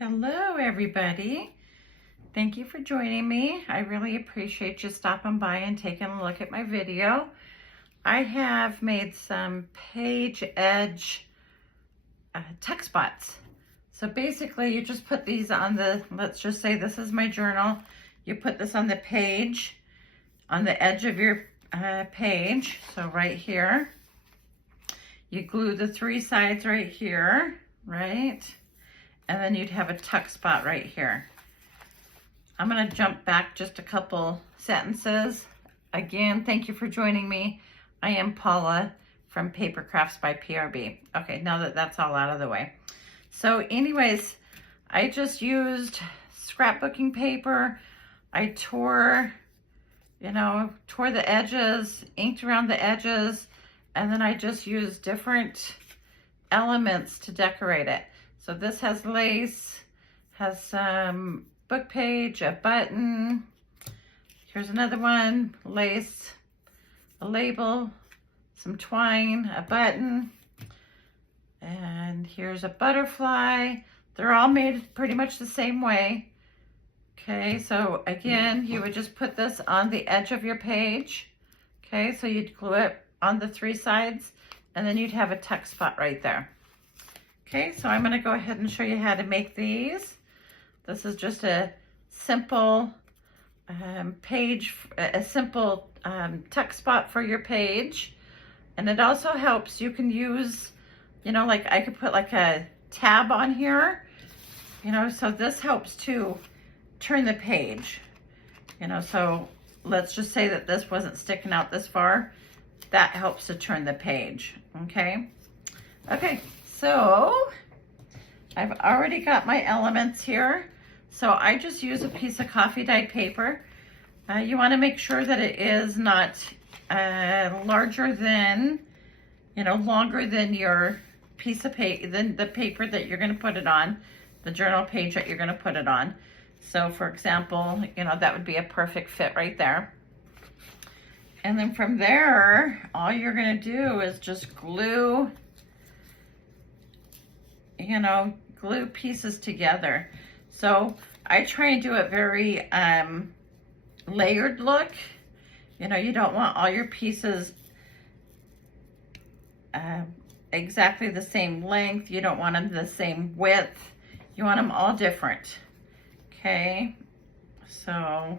Hello everybody. Thank you for joining me. I really appreciate you stopping by and taking a look at my video. I have made some page edge tuck spots. So basically you just put these on the, let's just say this is my journal. You put this on the page, on the edge of your page. So right here, you glue the three sides right here, right? And then you'd have a tuck spot right here. I'm gonna jump back just a couple sentences. Again, thank you for joining me. I am Paula from Paper Crafts by PRB. Okay, now that that's all out of the way. So anyways, I just used scrapbooking paper. I tore the edges, inked around the edges, and then I just used different elements to decorate it. So this has lace, has some book page, a button. Here's another one, lace, a label, some twine, a button, and here's a butterfly. They're all made pretty much the same way. Okay, so again, you would just put this on the edge of your page. Okay, so you'd glue it on the three sides, and then you'd have a tuck spot right there. Okay, so I'm gonna go ahead and show you how to make these. This is just a simple tuck spot for your page. And it also helps, you can use, like I could put like a tab on here, so this helps to turn the page. So let's just say that this wasn't sticking out this far. That helps to turn the page, okay? Okay. So I've already got my elements here. So I just use a piece of coffee dyed paper. You want to make sure that it is not larger than, longer than your piece of paper, than the paper that you're going to put it on, the journal page that you're going to put it on. So for example, that would be a perfect fit right there. And then from there, all you're going to do is just glue pieces together. So I try and do it very layered look. You don't want all your pieces exactly the same length. You don't want them the same width. You want them all different. Okay, so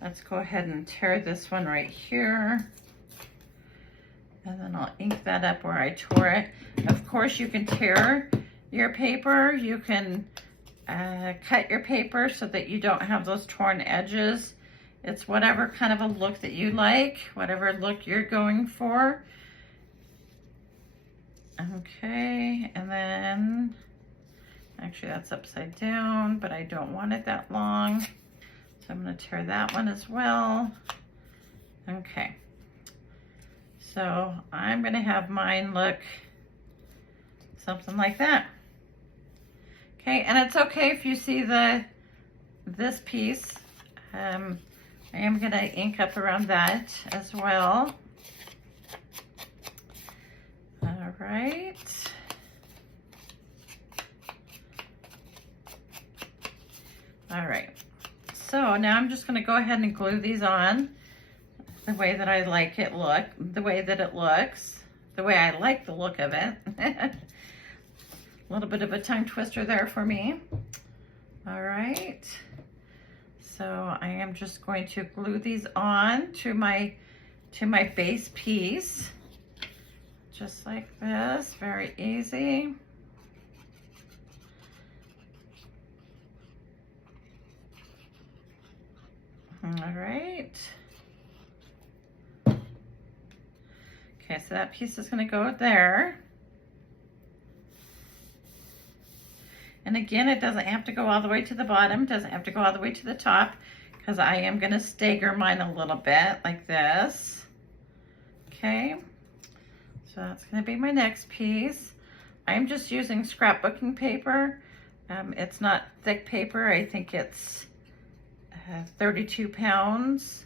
let's go ahead and tear this one right here. And then I'll ink that up where I tore it. Of course, you can tear your paper. You can cut your paper so that you don't have those torn edges. It's whatever kind of a look that you like, whatever look you're going for. Okay, and then, actually that's upside down, but I don't want it that long. So I'm gonna tear that one as well. Okay, so I'm gonna have mine look something like that. Okay, and it's okay if you see this piece. I am gonna ink up around that as well. All right. All right, so now I'm just gonna go ahead and glue these on the way that I like it look, the way that it looks, the way I like the look of it. A little bit of a tongue twister there for me. All right, so I am just going to glue these on to my base piece, just like this, very easy. All right. Okay, so that piece is going to go there. And again, it doesn't have to go all the way to the bottom, doesn't have to go all the way to the top, because I am going to stagger mine a little bit like this. Okay, so that's going to be my next piece. I'm just using scrapbooking paper. It's not thick paper. I think it's 32 pounds.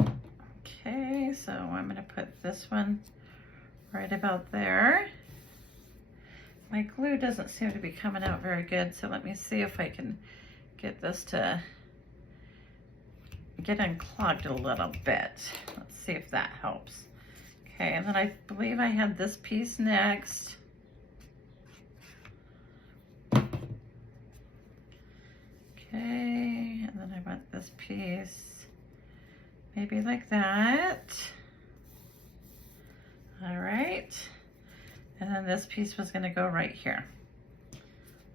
Okay, so I'm going to put this one right about there. My glue doesn't seem to be coming out very good, so let me see if I can get this to get unclogged a little bit. Let's see if that helps. Okay, and then I believe I had this piece next. Okay, and then I want this piece maybe like that. All right, and then this piece was gonna go right here.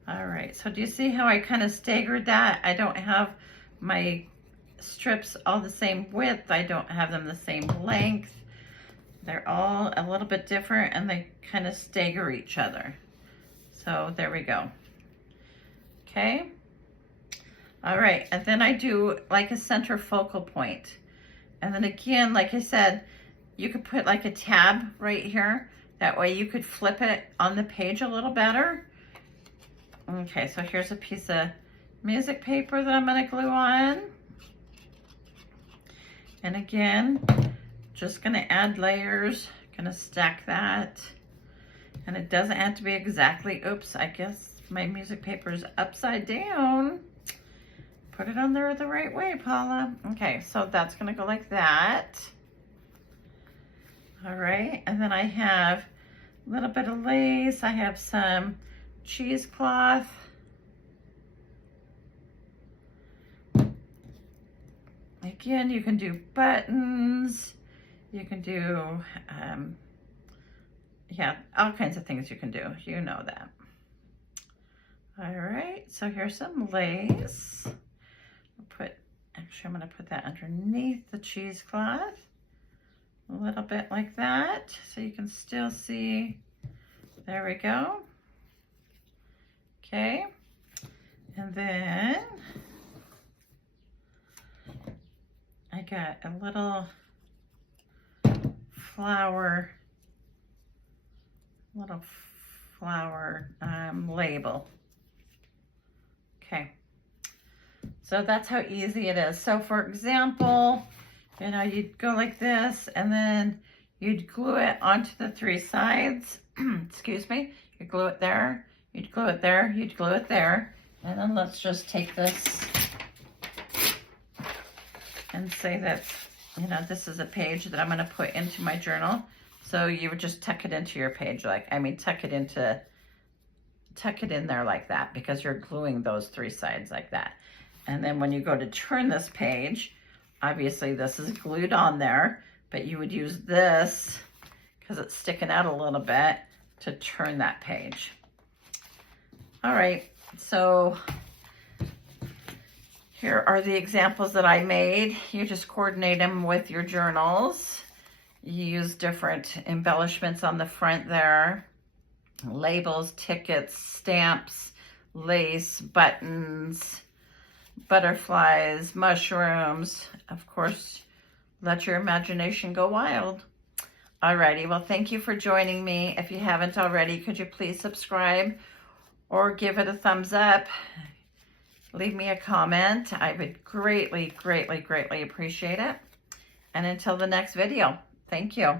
All right, so do you see how I kind of staggered that? I don't have my strips all the same width. I don't have them the same length. They're all a little bit different and they kind of stagger each other. So there we go. Okay. All right, and then I do like a center focal point. And then again, like I said, you could put like a tab right here. That way you could flip it on the page a little better. Okay, so here's a piece of music paper that I'm gonna glue on. And again, just gonna add layers, gonna stack that. And it doesn't have to be exactly, oops, I guess my music paper is upside down. Put it on there the right way, Paula. Okay, so that's gonna go like that. All right, and then I have a little bit of lace. I have some cheesecloth. Again, you can do buttons. You can do, yeah, all kinds of things you can do. You know that. All right, so here's some lace. Actually, I'm gonna put that underneath the cheesecloth. A little bit like that, so you can still see. There we go. Okay, and then I got a little flower label. Okay, so that's how easy it is. So for example, you know, you'd go like this and then you'd glue it onto the three sides. Excuse me. You glue it there, you'd glue it there, you'd glue it there. And then let's just take this and say that, you know, this is a page that I'm going to put into my journal. So you would just tuck it into your page, tuck it in there like that, because you're gluing those three sides like that. And then when you go to turn this page, obviously this is glued on there, but you would use this, because it's sticking out a little bit, to turn that page. All right, so here are the examples that I made. You just coordinate them with your journals. You use different embellishments on the front there. Labels, tickets, stamps, lace, buttons, butterflies, mushrooms. Of course, let your imagination go wild. Alrighty, well, thank you for joining me. If you haven't already, could you please subscribe or give it a thumbs up? Leave me a comment. I would greatly, greatly, greatly appreciate it. And until the next video, thank you.